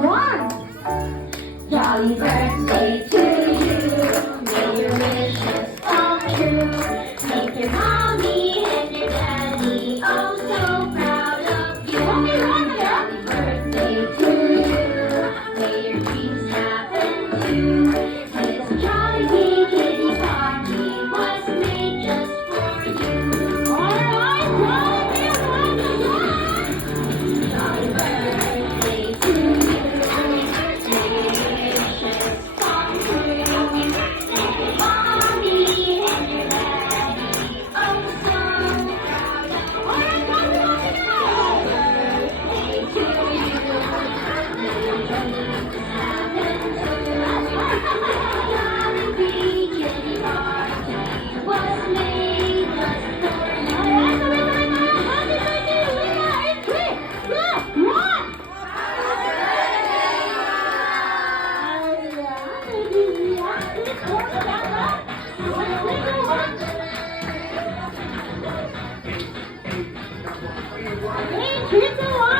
One. Jolly birthday to you. May your wishes come true. Make your mommy and your daddy oh so proud of you. Happy birthday to you. May your dreams happen too. This Jolibee kitty party was made just for you. Alright, Jolly birthday to you. May your wishes come true. Make your mommy and your daddy oh so proud of you. Alright, birthday to you. May your dreams happen too. Jolibee kitty party was made just for you. Happy birthday, Lena! In 3, 2, 1! Three, two, one.